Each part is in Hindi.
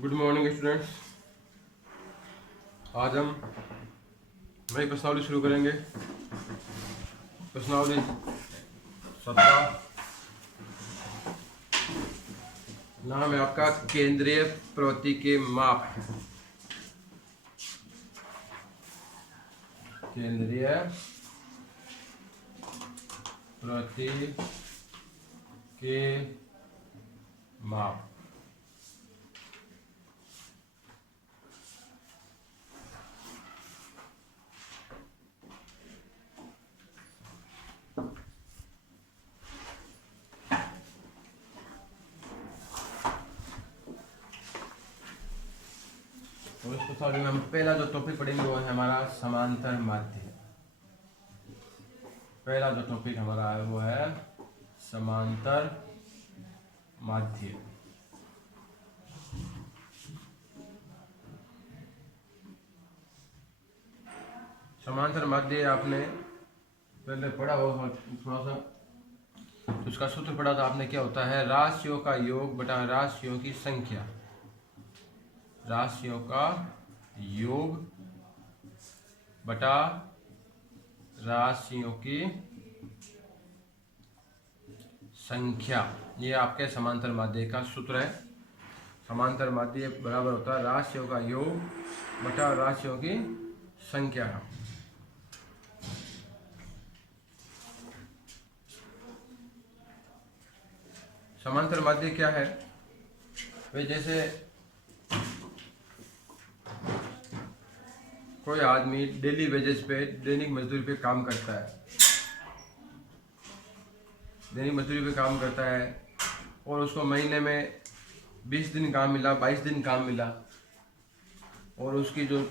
Good morning students. आज हम नई प्रश्नावली शुरू करेंगे। प्रश्नावली 17। नाम है आपका केंद्रीय प्रवृत्ति के माप। केंद्रीय प्रवृत्ति के माप। और इस प्रश्नावली में हम पहला जो टॉपिक पढ़ेंगे वो है हमारा समांतर माध्य। पहला जो टॉपिक हमारा है वो है समांतर माध्य। समांतर माध्य आपने पहले पढ़ा हो थोड़ा सा, तो उसका सूत्र पढ़ा था आपने। क्या होता है? राशियों का योग बटा राशियों की संख्या। राशियों का योग बटा राशियों की संख्या, ये आपके समांतर माध्य का सूत्र है। समांतर माध्य बराबर होता है राशियों का योग बटा राशियों की संख्या। समांतर माध्य क्या है? वे जैसे कोई आदमी डेली वेजेस पे, दैनिक मजदूरी पे काम करता है। दैनिक मजदूरी पे काम करता है और उसको महीने में 20 दिन काम मिला, 22 दिन काम मिला, और उसकी जो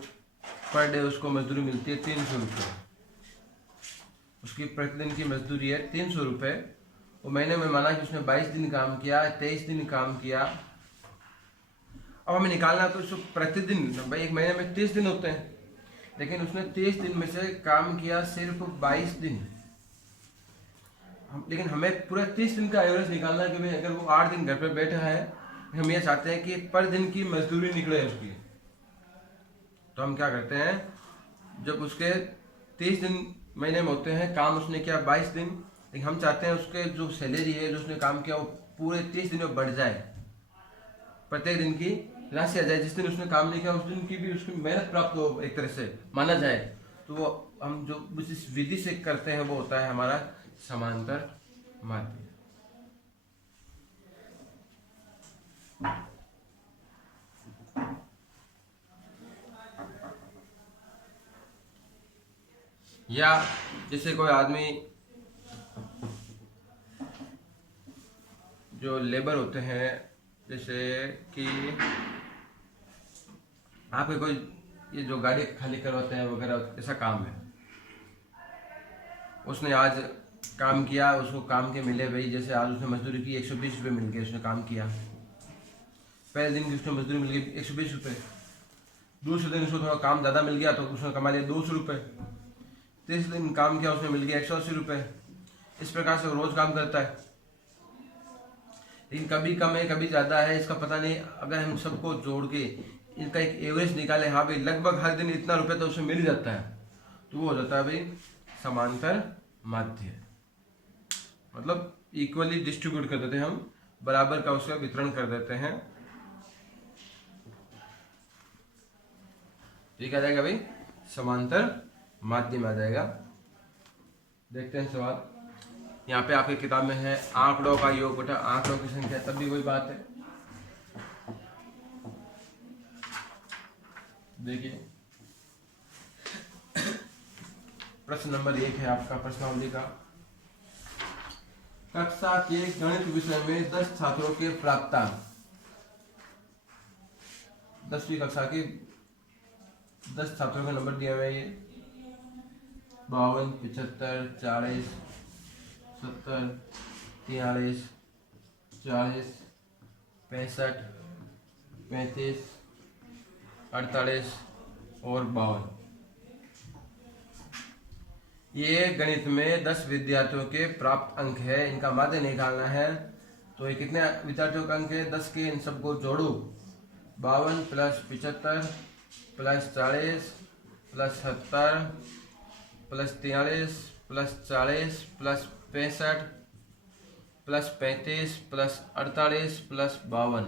पर डे उसको मजदूरी मिलती है 300 रुपये। उसकी प्रतिदिन की मजदूरी है 300 रुपये। वो महीने में माना कि उसने 22 दिन काम किया, 23 दिन काम किया। अब हमें निकालना तो उसको प्रतिदिन, भाई एक महीने में 30 दिन होते हैं, लेकिन उसने 30 दिन में से काम किया सिर्फ 22 दिन। लेकिन हमें पूरा 30 दिन का एवरेज निकालना है कि भाई अगर वो 8 दिन घर पे बैठा है, हम ये चाहते हैं कि पर दिन की मजदूरी निकले उसकी। तो हम क्या करते हैं, जब उसके 30 दिन महीने में होते हैं, काम उसने किया 22 दिन, लेकिन हम चाहते हैं उसके जो सैलरी है, जो उसने काम किया, वो पूरे 30 दिन में बढ़ जाए। प्रत्येक दिन की राशि आ जाए, जिस दिन उसने काम नहीं किया उस दिन की भी उसकी मेहनत प्राप्त हो, एक तरह से माना जाए। तो वो हम जो जिस विधि से करते हैं वो होता है हमारा समांतर माध्य। या जैसे कोई आदमी जो लेबर होते हैं, जैसे कि आपके कोई ये जो गाड़ी खाली करवाते हैं वगैरह, ऐसा काम है। उसने आज काम किया, उसको काम के मिले भाई, जैसे आज उसने मजदूरी की 120 रुपये मिल गए, उसने काम किया। पहले दिन की उसने मजदूरी मिल गई 120 रुपये। दूसरे दिन उसको थोड़ा काम ज़्यादा मिल गया तो उसने कमा लिया 200 रुपये। तीसरे दिन काम किया, उसने मिल गया 180 रुपये। इस प्रकार से वो रोज काम करता है, लेकिन कभी कम है कभी ज़्यादा है, इसका पता नहीं। अगर हम सबको जोड़ के इनका एक एवरेज निकाले, हाँ भाई लगभग हर दिन इतना रुपये तो उसे मिल जाता है, तो वो हो जाता है भाई समांतर माध्य। मतलब इक्वली डिस्ट्रीब्यूट कर देते हैं हम, बराबर का उसका वितरण कर देते हैं। ये क्या जाएगा भाई? समांतर माध्य में आ जाएगा। देखते हैं सवाल। यहाँ पे आपकी किताब में है आंकड़ों का योग बटा आंकड़ों की संख्या, तब भी वही बात है। देखिए प्रश्न नंबर 1 है आपका प्रश्नावली का। कक्षा के गणित विषय में 10 छात्रों के प्राप्तांक। 10वीं कक्षा के 10 छात्रों का नंबर दिया हुआ है। ये 52, 75, 40, 70, 43, 40, 65, 35, 48 और 52। ये गणित में 10 विद्यार्थियों के प्राप्त अंक है। इनका माध्य निकालना है। तो ये कितने विद्यार्थियों का अंक है? 10 के। इन सबको जोड़ो, 52 plus 75 plus 40 plus 70 plus 43 plus 40 plus 65 plus 35 plus 48 plus 52।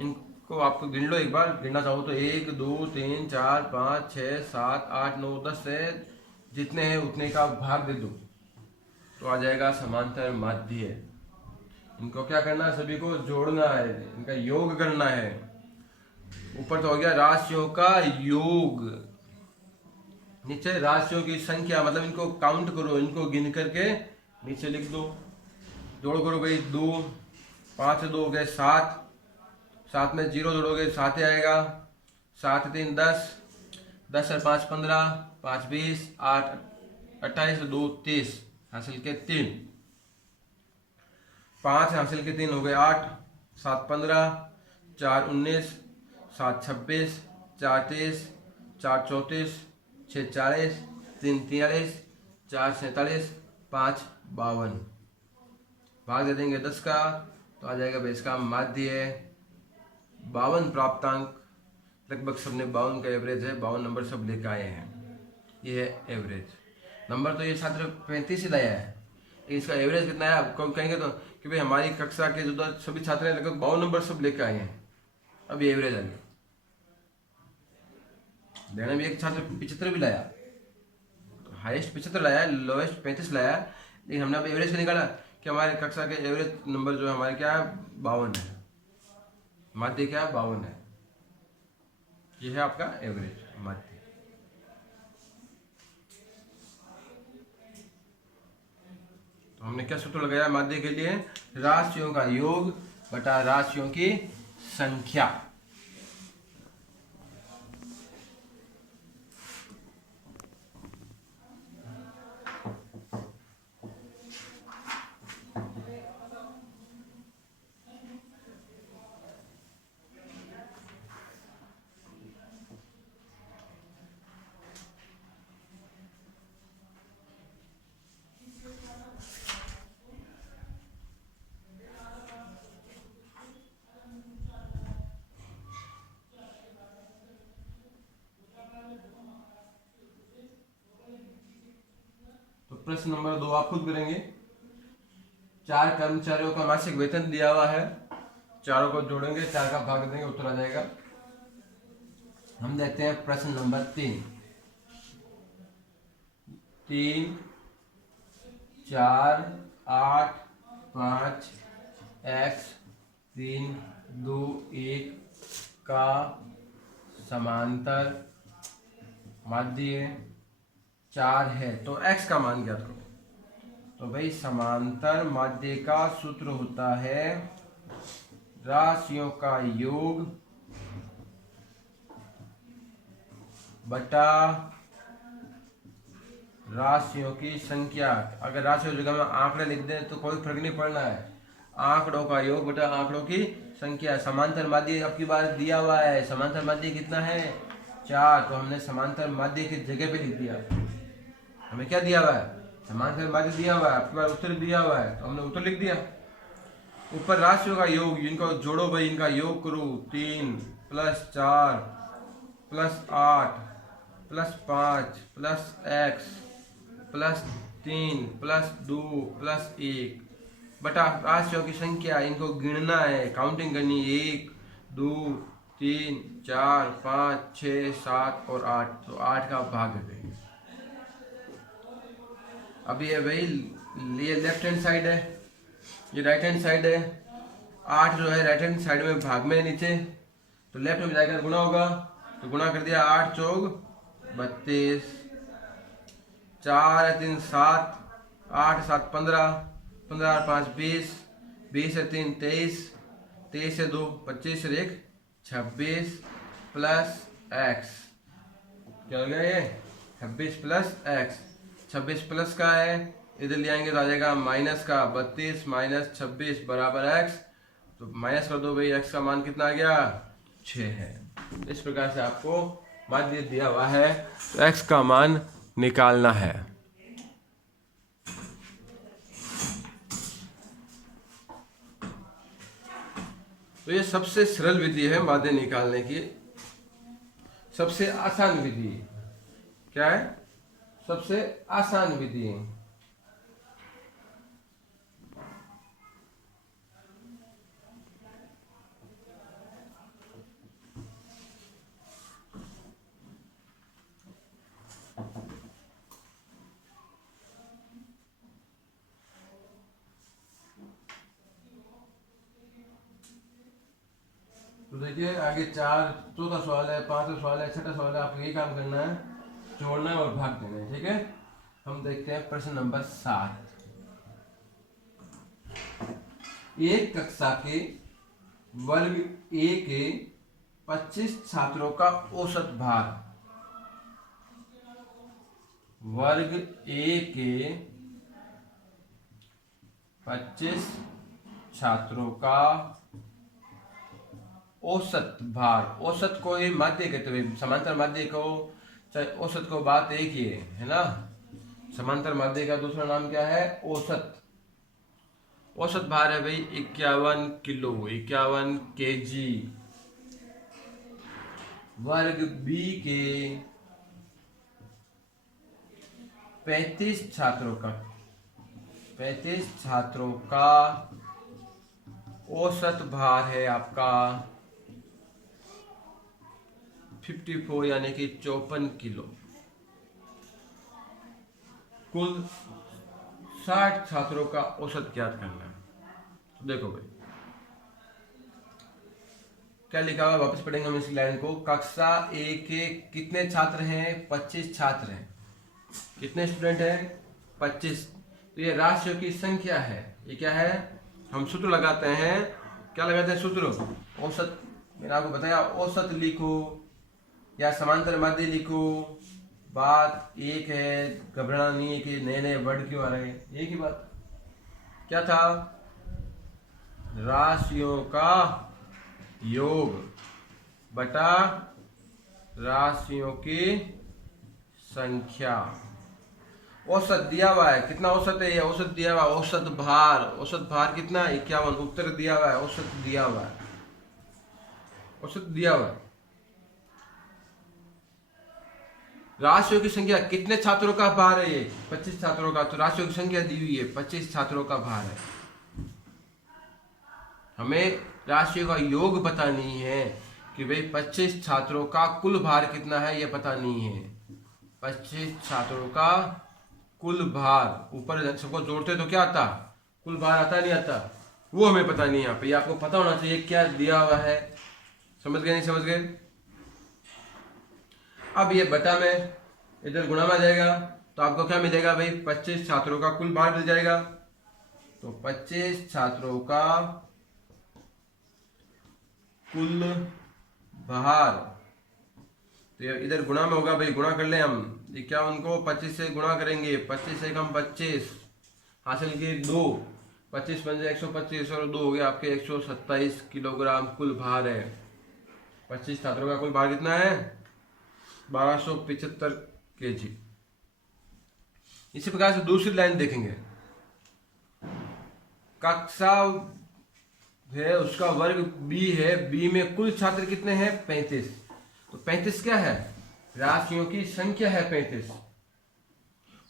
इनको आपको गिन लो, एक बार गिनना चाहो तो 1 2 3 4 5 6 7 8 9 10 से जितने हैं उतने का भाग दे दो तो आ जाएगा समांतर माध्य। इनको क्या करना है, सभी को जोड़ना है, इनका योग करना है। ऊपर तो हो गया राशियों का योग, नीचे राशियों की संख्या, मतलब इनको काउंट करो, इनको गिन करके नीचे लिख दो। जोड़ करो भाई, 2 5 से 2 हो गए 7, 7 में 0 जोड़ोगे 7 ही आएगा, 7 3 10, 10 और 5 15, 5 20, 8 28, 2 30, हासिल के 3, 5 हासिल के 3 हो गए 8, 7 15, 4 19, 7 26, 4 23, 4 34, 6 40, 3 43, 4 47, 5 52। भाग दे देंगे 10 का तो आ जाएगा भाई इसका माध्य 52 प्राप्तांक। लगभग सबने 52 का एवरेज है, 52 नंबर सब लेकर आए हैं। ये है एवरेज नंबर। तो ये छात्र 35 ही लाया है, इसका एवरेज कितना है आपको कहेंगे तो कि भाई हमारी कक्षा के जो सभी छात्र हैं लगभग 52 नंबर सब लेकर आए हैं। अब ये एवरेज आ गया। लेने में एक छात्र 75 भी लाया, हाईएस्ट 75 लाया है, लोएस्ट 35 लाया है, लेकिन हमने अब एवरेज का निकाला कि हमारे कक्षा के एवरेज नंबर जो है हमारे क्या है 52 है, माध्य क्या है 52 है। ये है आपका एवरेज माध्य। तो हमने क्या सूत्र लगाया माध्य के लिए, राशियों का योग बटा राशियों की संख्या। प्रश्न नंबर 2 आप खुद करेंगे। 4 कर्मचारियों का मासिक वेतन दिया हुआ है, चारों को जोड़ेंगे, 4 का भाग देंगे, उत्तर आ जाएगा। हम देखते हैं प्रश्न नंबर 3। 3 4 8 5 x 3 2 1 का समांतर माध्य 4 है, तो x का मान ज्ञात करो। तो भाई समांतर माध्य का सूत्र होता है राशियों का योग बटा राशियों की संख्या। अगर राशियों की जगह में आंकड़े लिख दें तो कोई फर्क नहीं पड़ना है, आंकड़ों का योग बटा आंकड़ों की संख्या। समांतर माध्य अब की बार दिया हुआ है, समांतर माध्य कितना है 4, तो हमने समांतर माध्य की जगह पे लिख दिया। हमें क्या दिया हुआ है, समांतर माध्य दिया हुआ है, आपके पास उत्तर दिया हुआ है तो हमने उत्तर लिख दिया। ऊपर राशियों का योग, इनको जोड़ो भाई, इनका योग करो। 3 plus 4 plus 8 plus 5 plus x plus 3 plus 2 plus 1 बटा राशियों की संख्या। इनको गिनना है, काउंटिंग करनी, 1 2 3 4 5 6 7 और 8, तो 8 का भाग देंगे। अब ये भाई ये लेफ्ट हैंड साइड है, ये राइट हैंड साइड है। 8 जो है राइट हैंड साइड में भाग में नीचे, तो लेफ्ट में जाकर गुणा होगा, तो गुणा कर दिया। 8 चौक 32, 4 3 7, 8 7 15, 15 5 20, 20 3 23, 23 से 2 25 से 1 26 प्लस x, क्या हो गया ये 26 प्लस x। 26 प्लस का है, इधर ले आएंगे तो आ जाएगा माइनस का 32 माइनस 26 बराबर x, तो माइनस कर दो भाई, x का मान कितना आ गया 6 है। इस प्रकार से आपको माध्य दिया हुआ है तो x का मान निकालना है। तो ये सबसे सरल विधि है माध्य निकालने की, सबसे आसान विधि। क्या है? सबसे आसान विधि है। तो देखिए आगे चौथा सवाल है, पांचवा सवाल है, छठा सवाल है। आपको ये काम करना है, जोड़ना है और भाग देना है। ठीक है, हम देखते हैं प्रश्न नंबर 7। एक कक्षा के वर्ग ए के 25 छात्रों का औसत भार, वर्ग ए के 25 छात्रों का औसत भार। औसत को ही माध्य कहते हुए, समांतर माध्य को चाहे औसत को बात एक ही है ना। समांतर माध्य का दूसरा नाम क्या है? औसत। औसत भार है भाई 51 किलो, 51 केजी। वर्ग बी के 35 छात्रों का औसत भार है आपका 54 यानी कि 54 किलो। कुल 60 छात्रों का औसत ज्ञात करना है। तो देखो भाई क्या लिखा हुआ, वापस पढ़ेंगे हम इस लाइन को। कक्षा ए के कितने छात्र हैं? 25 छात्र हैं। कितने स्टूडेंट हैं? 25। तो ये राशियों की संख्या है। ये क्या है? हम सूत्र लगाते हैं। क्या लगाते हैं सूत्र? औसत। मैंने आपको बताया औसत लिखो या समांतर माध्य लिखो, बात एक है, घबराना नहीं है कि नए नए वर्ड क्यों आ रहे हैं। एक ही बात। क्या था? राशियों का योग बटा राशियों की संख्या। औसत दिया हुआ है, कितना औसत है? ये औसत दिया हुआ है। औसत भार कितना है? 51। उत्तर दिया हुआ है, औसत दिया हुआ है, औसत दिया हुआ है। राशियों की संख्या, कितने छात्रों का भार है? ये 25 छात्रों का। तो राशियों की संख्या दी हुई है, 25 छात्रों का भार है। हमें राशियों का योग पता नहीं है कि भाई 25 छात्रों का कुल भार कितना है, ये पता नहीं है। 25 छात्रों का कुल भार, ऊपर सबको जोड़ते तो क्या आता? कुल भार आता नहीं आता? वो हमें पता नहीं। यहाँ पे आपको पता होना चाहिए क्या दिया हुआ है। समझ गए? नहीं समझ गए? अब ये बटा में इधर गुणा में आ जाएगा, तो आपको क्या मिलेगा भाई? 25 छात्रों का कुल भार मिल जाएगा। तो 25 छात्रों का कुल भार, तो इधर गुणा में होगा भाई, गुणा कर ले हम। 51 को 25 से गुणा करेंगे, 25 से कम 25 हासिल किए 2, 25 बन जाए 125 और 2 हो गया आपके 127 किलोग्राम कुल भार है। 25 छात्रों का कुल भार कितना है? 1275 केजी। इसी प्रकार से दूसरी लाइन देखेंगे। कक्षा है उसका वर्ग बी है, बी में कुल छात्र कितने हैं? 35। तो 35 क्या है? राशियों की संख्या है 35।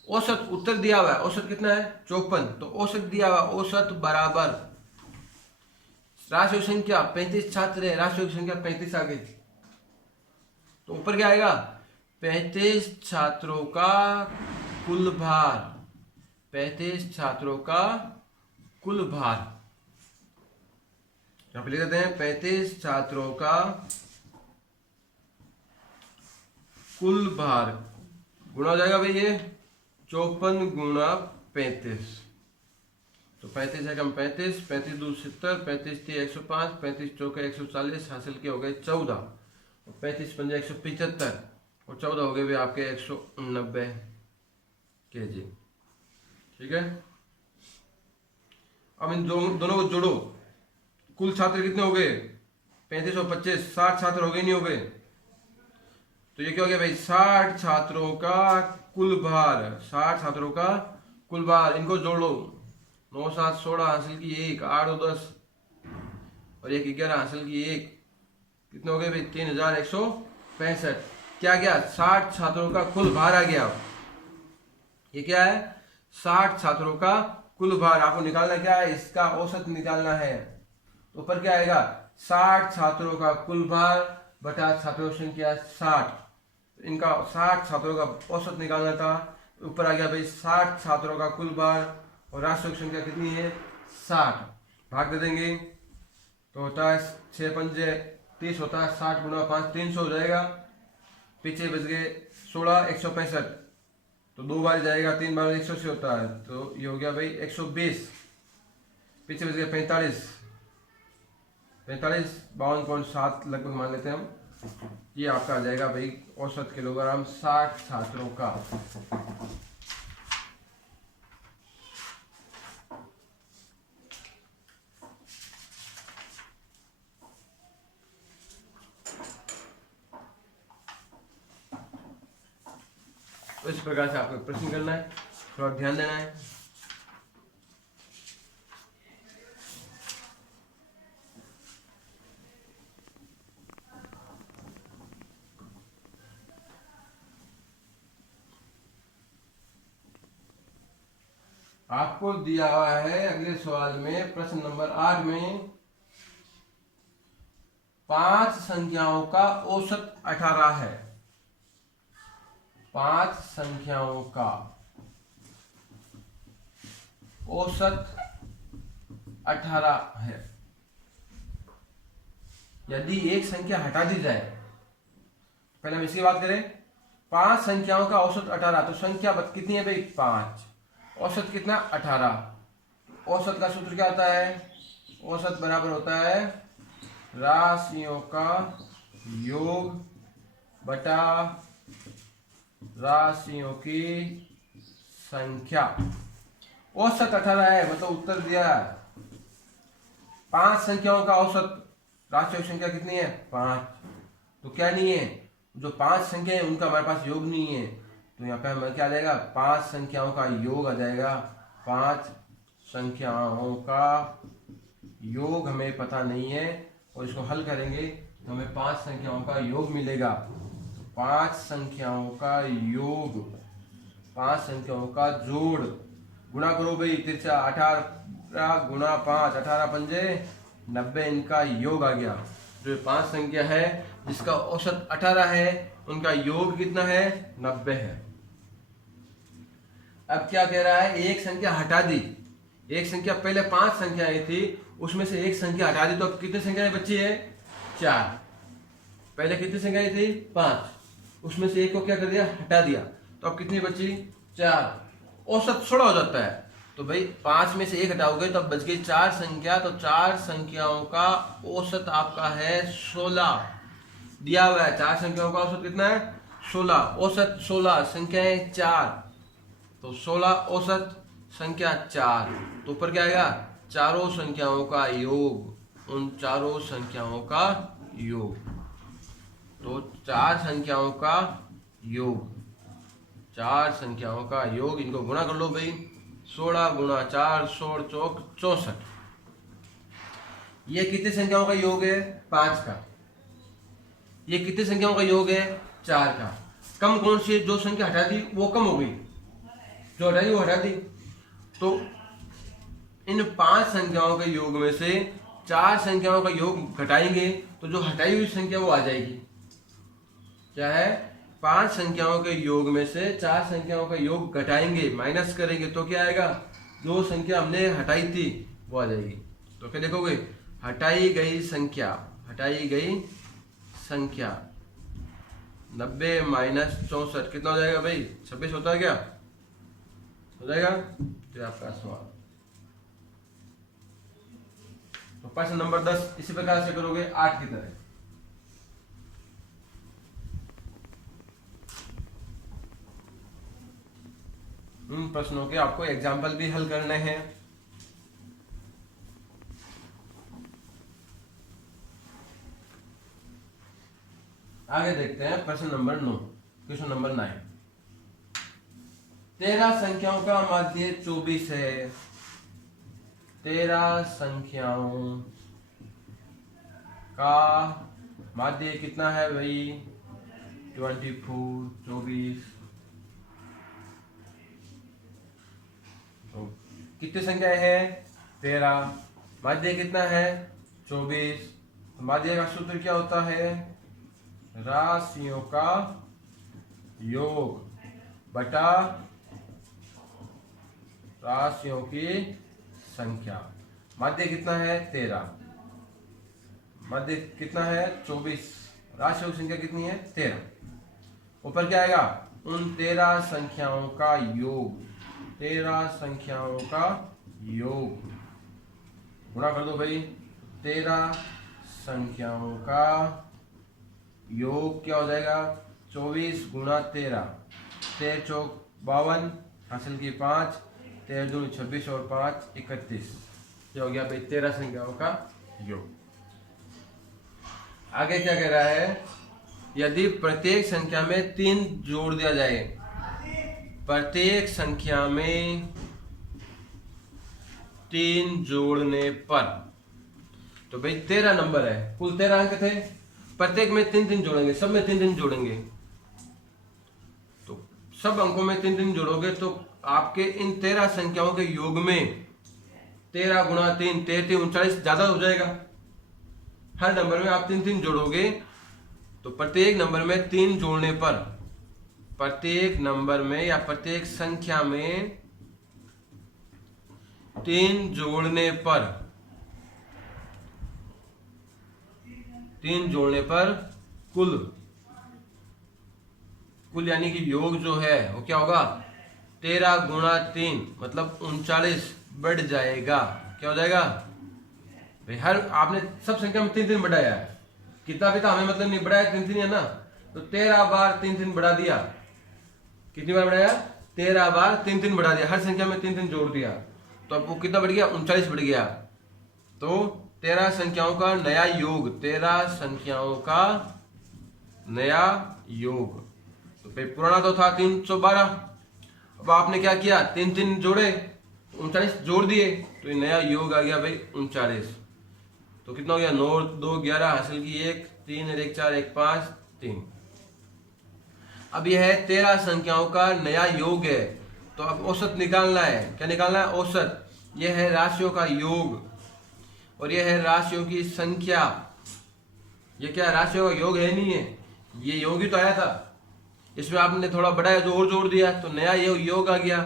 औसत उत्तर दिया हुआ है, औसत कितना है? 54। तो औसत दिया हुआ, औसत बराबर राशियों की संख्या 35 छात्र है, राशियों की संख्या 35 आ गई। तो ऊपर क्या आएगा? 35 छात्रों का कुल भार, 35 छात्रों का कुल भार। यहां पे लिख देते हैं 35 छात्रों का कुल भार गुणा हो जाएगा भाई ये 54 गुणा 35। तो 35 है कम 35, 35 दूर 70, 35 थी 105, 35 चौके 140, हासिल के हो गए 14, और 35 पंजे 175 और 14 हो गए भी आपके 190 केजी। ठीक है, अब इन दोनों को जोड़ो। कुल छात्र कितने हो गए? 35 और 25, 60 छात्र हो गए नहीं हो गए? तो ये क्या हो गया भाई? 60 छात्रों का कुल भार, 60 छात्रों का कुल भार। इनको जोड़ लो, 9 7 16 हासिल की 1, 8 और 10 और 111 हासिल की 1, कितने हो गए भाई 3165। क्या गया 60 छात्रों का कुल भार आ गया। ये क्या है 60 छात्रों का कुल भार। आपको निकालना क्या है, इसका औसत निकालना है। ऊपर क्या आएगा 60 छात्रों का कुल भार बटा छात्रों की संख्या 60। इनका 60 छात्रों का औसत निकालना था। ऊपर आ गया भाई 60 छात्रों का कुल भार और राशियों की संख्या कितनी है 60। भाग दे देंगे तो होता है 6 पंजे 30 होता है, 60 गुणा 5 300 हो जाएगा। पीछे बच गए 16 165, तो 2 बार जाएगा, 3 बार 180 होता है, तो ये हो गया भाई 120। पीछे बच गया 45 52.7 लगभग मान लेते हैं हम। ये आपका आ जाएगा भाई औसत किलोग्राम 60 छात्रों का। तो इस प्रकार से आपको प्रश्न करना है, थोड़ा ध्यान देना है। आपको दिया हुआ है अगले सवाल में प्रश्न नंबर 8 में 5 संख्याओं का औसत 18 है। 5 संख्याओं का औसत 18 है। यदि एक संख्या हटा दी जाए, पहले हम इसकी बात करें। 5 संख्याओं का औसत 18, तो संख्या कितनी है भाई 5, औसत कितना 18। औसत का सूत्र क्या होता है, औसत बराबर होता है राशियों का योग बटा राशियों की संख्या। औसत 18 है, मतलब उत्तर दिया 5 संख्याओं का औसत, राशियों की संख्या कितनी है 5। तो क्या नहीं है, जो 5 संख्या है उनका हमारे पास योग नहीं है, तो यहाँ पे हमें क्या आ जाएगा 5 संख्याओं का योग आ जाएगा। 5 संख्याओं का योग हमें पता नहीं है, और इसको हल करेंगे तो हमें 5 संख्याओं का योग मिलेगा। 5 संख्याओं का योग, 5 संख्याओं का जोड़, गुणा करो भाई, तिरछा 18 गुणा 5, 18 पंजे 90, इनका योग आ गया। जो 5 संख्या है जिसका औसत 18 है, उनका योग कितना है 90 है। अब क्या कह रहा है, एक संख्या हटा दी, एक संख्या, पहले 5 संख्याएं थी, उसमें से एक संख्या हटा दी, तो अब कितनी संख्याएं बची है 4। पहले कितनी संख्याएं थी 5, उसमें से एक को क्या कर दिया हटा दिया, तो अब कितनी बची 4। औसत 16 हो जाता है, तो भाई 5 में से एक हटाओगे तो अब बच गई 4 संख्या, तो 4 संख्याओं का औसत आपका है 16। दिया हुआ है 4 संख्याओं का औसत कितना है 16, औसत 16, संख्याएं 4, तो 16 औसत संख्या 4, तो ऊपर क्या आएगा चारों संख्याओं का योग, उन चारों संख्याओं का योग। तो 4 संख्याओं का योग, 4 संख्याओं का योग, इनको गुणा कर लो भाई, 16 गुणा 4 16 चौक 64। ये कितनी संख्याओं का योग है 5 का। ये कितनी संख्याओं का योग है 4 का। कम कौन सी, जो संख्या हटा दी वो कम हो गई, जो हटाई वो हटा दी। तो इन 5 संख्याओं के योग में से 4 संख्याओं का योग घटाएंगे तो जो हटाई हुई संख्या वो आ जाएगी। क्या है 5 संख्याओं के योग में से 4 संख्याओं का योग घटाएंगे, माइनस करेंगे, तो क्या आएगा, जो संख्या हमने हटाई थी वो आ जाएगी। तो क्या देखोगे, हटाई गई संख्या, हटाई गई संख्या 90 माइनस 64 कितना हो जाएगा भाई 26 होता है, क्या हो जाएगा। तो आपका सवाल। तो प्रश्न नंबर 10 इसी प्रकार से करोगे 8 की तरह। प्रश्नों के आपको एग्जाम्पल भी हल करने हैं। आगे देखते हैं प्रश्न नंबर 9, क्वेश्चन नंबर 9। 13 संख्याओं का मध्य 24 है। 13 संख्याओं का माध्य कितना है भाई 24। तो कितनी संख्याएं हैं 13, माध्य कितना है 24। माध्य का सूत्र क्या होता है राशियों का योग बटा राशियों की संख्या। माध्य कितना है 13, माध्य कितना है 24, राशियों की संख्या कितनी है 13। ऊपर क्या आएगा उन 13 संख्याओं का योग, 13 संख्याओं का योग गुणा कर दो भाई। 13 संख्याओं का योग क्या हो जाएगा 24 गुणा 13, 13 चौक 52, हासिल की 5, 13 दूनी 26 और 5 31। ये हो गया भाई 13 संख्याओं का योग। आगे क्या कह रहा है यदि प्रत्येक संख्या में 3 जोड़ दिया जाए, प्रत्येक संख्या में 3 जोड़ने पर, तो भाई 13 नंबर है, कुल 13 अंक थे, प्रत्येक में 3 जोड़ेंगे, सब में 3 जोड़ेंगे, तो सब अंकों में 3 जोड़ोगे तो आपके इन 13 संख्याओं के योग में 13 गुणा 3 33 39 ज्यादा हो जाएगा। हर नंबर में आप 3 जोड़ोगे तो प्रत्येक नंबर में 3 जोड़ने पर, प्रत्येक नंबर में या प्रत्येक संख्या में 3 जोड़ने पर, 3 जोड़ने पर कुल यानी कि योग जो है वो क्या होगा 13 गुणा 3 मतलब 39 बढ़ जाएगा। क्या हो जाएगा भाई हर आपने सब संख्या में 3 बढ़ाया है, कितना भी था हमें मतलब नहीं, बढ़ाया 3 है ना, तो 13 बार 3 बढ़ा दिया। कितनी बार बढ़ाया 13 बार 3 बढ़ा दिया, हर संख्या में 3 जोड़ दिया, तो अब वो कितना बढ़ गया 39 बढ़ गया। तो 13 संख्याओं का नया योग, 13 संख्याओं का नया योग, तो भाई पुराना तो था 312, अब आपने क्या किया 3 जोड़े 39 जोड़ दिए, तो ये नया योग आ गया भाई 39। तो कितना हो गया 9 2 11, हासिल की 1 3 1 4 1 5 3। अब यह है 13 संख्याओं का नया योग है, तो अब औसत निकालना है। क्या निकालना है औसत, यह है राशियों का योग और यह है राशियों की संख्या। ये क्या राशियों का योग है नहीं है, ये योग ही तो आया था, इसमें आपने थोड़ा बढ़ाया जो और जोड़ दिया तो नया योग आ गया।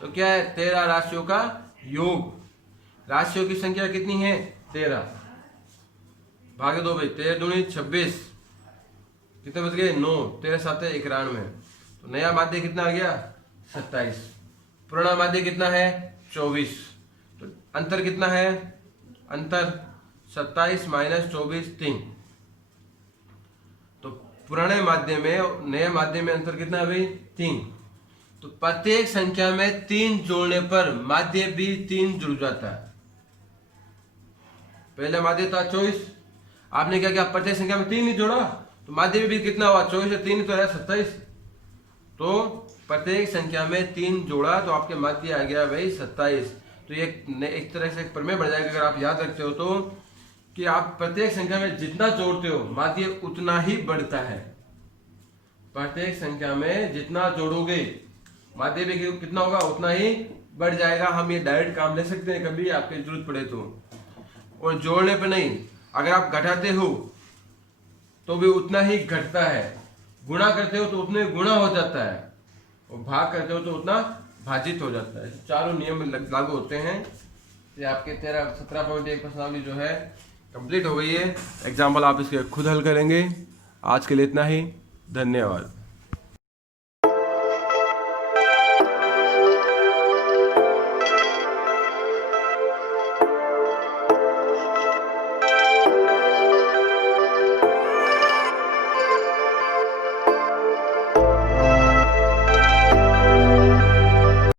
तो क्या है 13 राशियों का योग, राशियों की संख्या कितनी है 13, भागे दो भाई 13 दूनी 26, कितने बच गए 9, 13 7 91, तो नया माध्य कितना आ गया 27, पुराना माध्य कितना है 24, तो अंतर कितना है, अंतर 27 माइनस 24 3, तो पुराने माध्य में नए माध्य में अंतर कितना है भाई 3। तो प्रत्येक संख्या में 3 जोड़ने पर माध्य भी 3 जुड़ जाता है। पहले माध्य था 24, आपने क्या किया प्रत्येक संख्या में 3 ही जोड़ा, तो माध्य भी कितना हुआ 24 से 3 तो है 27, तो प्रत्येक संख्या में 3 जोड़ा तो आपके माध्य आ गया भाई 27। तो ये एक तरह से प्रमेय बढ़ जाएगा अगर आप याद रखते हो तो, कि आप प्रत्येक संख्या में जितना जोड़ते हो माध्य उतना ही बढ़ता है। प्रत्येक संख्या में जितना जोड़ोगे माध्य भी कितना होगा उतना ही बढ़ जाएगा। हम ये डायरेक्ट काम ले सकते हैं कभी आपकी जरूरत पड़े तो, और जोड़ने पे नहीं, अगर आप घटाते हो तो भी उतना ही घटता है, गुणा करते हो तो उतने गुणा हो जाता है, और भाग करते हो तो उतना भाजित हो जाता है। चारों नियम लागू होते हैं। ये आपके 17.1 प्रश्नावली जो है कंप्लीट हो गई है। एग्जाम्पल आप इसके खुद हल करेंगे। आज के लिए इतना ही, धन्यवाद।